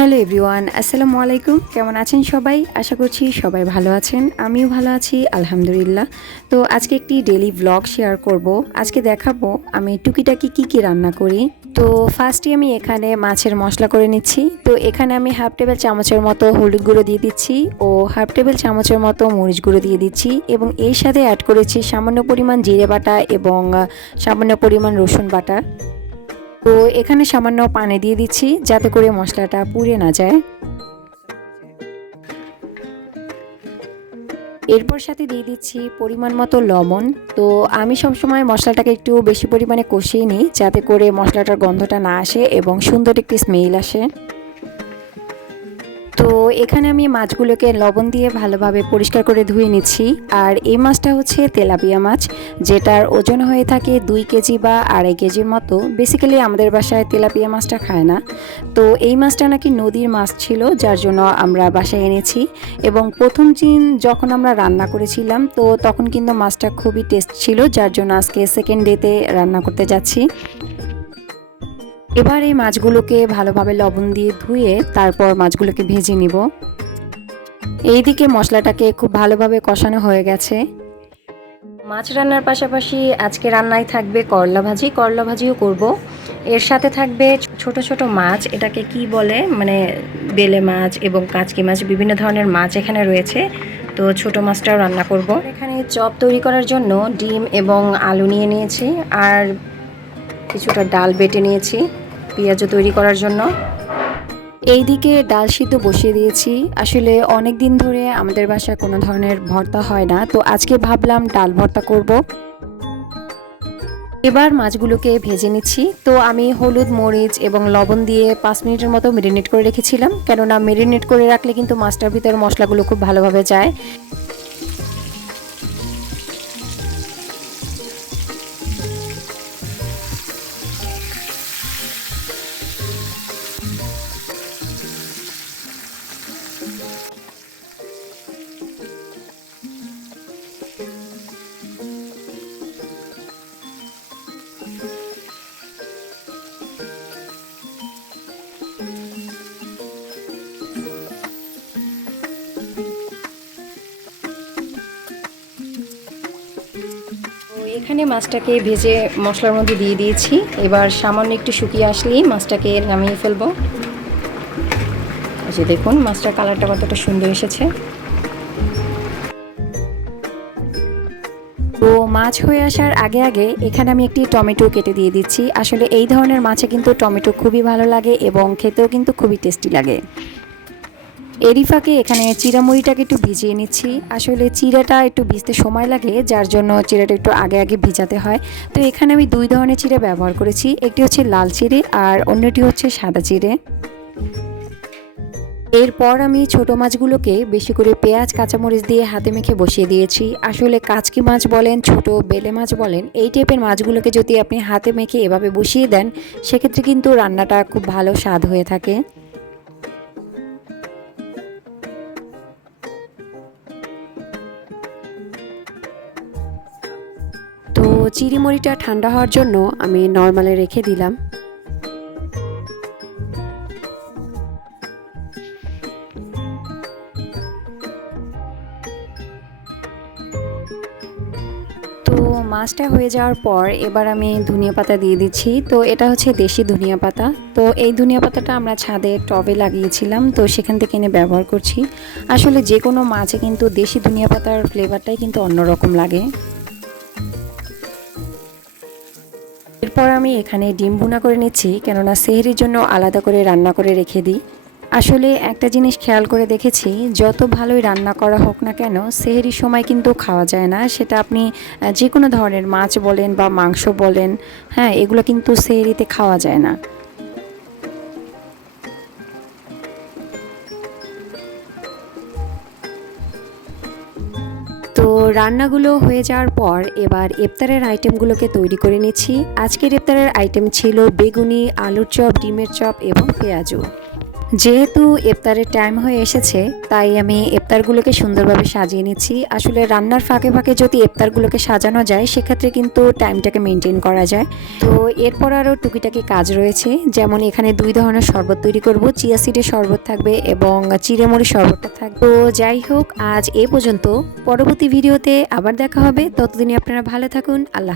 Hello everyone, আসসালামু আলাইকুম। কেমন আছেন সবাই? আশা করছি সবাই ভালো আছেন। আমিও ভালো আছি, আলহামদুলিল্লাহ। তো আজকে একটি ডেলি ব্লগ শেয়ার করব। আজকে দেখাবো আমি টুকিটাকি কি কি রান্না করি। তো ফার্স্টে আমি এখানে মাছের মশলা করে নিচ্ছি। তো এখানে আমি হাফ টেবিল চামচের মতো হলুদ গুঁড়ো দিয়ে দিচ্ছি ও হাফ টেবিল চামচের মতো মরিচ গুঁড়ো দিয়ে দিচ্ছি এবং এর সাথে অ্যাড করেছি সামান্য পরিমাণ জিরে বাটা এবং সামান্য পরিমাণ রসুন বাটা। তো এখানে সামান্য পানি দিয়ে দিচ্ছি যাতে করে মশলাটা পুড়ে না যায়। এরপর সাথে দিয়ে দিচ্ছি পরিমাণ মতো লবণ। তো আমি সবসময় মশলাটাকে একটু বেশি পরিমাণে কষিয়ে নিই যাতে করে মশলাটার গন্ধটা না আসে এবং সুন্দর একটি স্মেল আসে। তো এখানে আমি মাছগুলোকে লবণ দিয়ে ভালোভাবে পরিষ্কার করে ধুয়ে নিচ্ছি। আর এই মাছটা হচ্ছে তেলাপিয়া মাছ, যেটার ওজন হয়ে থাকে দুই কেজি বা আড়াই কেজির মতো। বেসিক্যালি আমাদের বাসায় তেলাপিয়া মাছটা খায় না। তো এই মাছটা নাকি নদীর মাছ ছিল, যার জন্য আমরা বাসায় এনেছি। এবং প্রথম দিন যখন আমরা রান্না করেছিলাম, তো তখন কিন্তু মাছটা খুবই টেস্ট ছিল, যার জন্য আজকে সেকেন্ড ডেতে রান্না করতে যাচ্ছি। এবার এই মাছগুলোকে ভালোভাবে লবণ দিয়ে ধুয়ে তারপর মাছগুলোকে ভেজে নিব। এইদিকে মশলাটাকে খুব ভালোভাবে কষানো হয়ে গেছে। মাছ রান্নার পাশাপাশি আজকে রান্নায় থাকবে করলা ভাজি। করলা ভাজিও করব। এর সাথে থাকবে ছোট ছোট মাছ, এটাকে কি বলে? মানে বেলে মাছ এবং কাচকি মাছ, বিভিন্ন ধরনের মাছ এখানে রয়েছে। তো ছোট মাছটাও রান্না করব। এখানে চপ তৈরি করার জন্য ডিম এবং আলু নিয়ে নিয়েছি, আর কিছুটা ডাল বেটে নিয়েছি। পেঁয়াজও তৈরি করার জন্য। এইদিকে ডাল সিদ্ধ বসিয়ে দিয়েছি। আসলে অনেক দিন ধরে আমাদের বাসায় কোনো ধরনের ভর্তা হয় না, তো আজকে ভাবলাম ডাল ভর্তা করব। এবার মাছগুলোকে ভেজে নিচ্ছি। তো আমি হলুদ, মরিচ এবং লবণ দিয়ে পাঁচ মিনিটের মতো মেরিনেট করে রেখেছিলাম। কেননা মেরিনেট করে রাখলে কিন্তু মাছটার ভিতরে মশলাগুলো খুব ভালোভাবে যায়। এখানে মাছটাকে ভেজে মশলার মধ্যে দিয়ে দিয়েছি। এবার সামান্য একটু শুকিয়ে আসলেই মাছটাকে নামিয়ে ফেলব। যে দেখুন, মাছটার কালারটা কতটা সুন্দর এসেছে। তো মাছ হয়ে আসার আগে আগে এখানে আমি একটি টমেটো কেটে দিয়ে দিচ্ছি। আসলে এই ধরনের মাছে কিন্তু টমেটো খুবই ভালো লাগে এবং খেতেও কিন্তু খুবই টেস্টি লাগে। এরই ফাঁকে এখানে চিরামুড়িটাকে একটু ভিজিয়ে নিচ্ছি। আসলে চিড়াটা একটু ভিজতে সময় লাগে, যার জন্য চিরাটা একটু আগে আগে ভিজাতে হয়। তো এখানে আমি দুই ধরনের চিড়ে ব্যবহার করেছি, একটি হচ্ছে লাল চিড়ে আর অন্যটি হচ্ছে সাদা চিড়ে। এরপর আমি ছোট মাছগুলোকে বেশি করে পেঁয়াজ, কাঁচামরিচ দিয়ে হাতে মেখে বসিয়ে দিয়েছি। আসলে কাচকি মাছ বলেন, ছোট বেলে মাছ বলেন, এই টাইপের মাছগুলোকে যদি আপনি হাতে মেখে এভাবে বসিয়ে দেন, সেক্ষেত্রে কিন্তু রান্নাটা খুব ভালো স্বাদ হয়ে থাকে। চিড়িমুড়িটা ঠান্ডা হওয়ার জন্য আমি নর্মালে রেখে দিলাম। মাছটা হয়ে যাওয়ার পর এবার আমি ধনিয়া পাতা দিয়ে দিচ্ছি। তো এটা হচ্ছে দেশি ধনিয়া পাতা। তো এই ধনিয়া পাতাটা আমরা ছাদে টবে লাগিয়েছিলাম, তো সেখান থেকে এনে ব্যবহার করছি। আসলে যে কোনো মাছে কিন্তু দেশি ধনিয়া পাতার ফ্লেভারটাই কিন্তু অন্যরকম লাগে। এরপর আমি এখানে ডিম ভুনা করে নিচ্ছি, কেননা সেহরির জন্য আলাদা করে রান্না করে রেখে দিই। আসলে একটা জিনিস খেয়াল করে দেখেছি, যত ভালোই রান্না করা হোক না কেন, সেহেরির সময় কিন্তু খাওয়া যায় না। সেটা আপনি যে কোনো ধরনের মাছ বলেন বা মাংস বলেন হ্যাঁ এগুলো কিন্তু সেহরিতে খাওয়া যায় না। রান্নাগুলো হয়ে যাওয়ার পর এবার ইফতারের আইটেমগুলোকে তৈরি করে নিচ্ছি। আজকের ইফতারের আইটেম ছিল বেগুনি, আলুর চপ, ডিমের চপ এবং পেঁয়াজু। যেহেতু ইফতারের টাইম হয়ে এসেছে, তাই আমি ইফতারগুলোকে সুন্দরভাবে সাজিয়ে নিচ্ছি। আসলে রান্নার ফাঁকে ফাঁকে যদি ইফতারগুলোকে সাজানো যায়, সেক্ষেত্রে কিন্তু টাইমটাকে মেনটেন করা যায়। তো এরপর আরও টুকিটাকি কাজ রয়েছে, যেমন এখানে দুই ধরনের শরবত তৈরি করব। চিয়া সিডের শরবত থাকবে এবং চিড়েমুড়ি শরবতটা থাকবে। তো যাই হোক, আজ এ পর্যন্ত। পরবর্তী ভিডিওতে আবার দেখা হবে। ততদিনে আপনারা ভালো থাকুন। আল্লাহ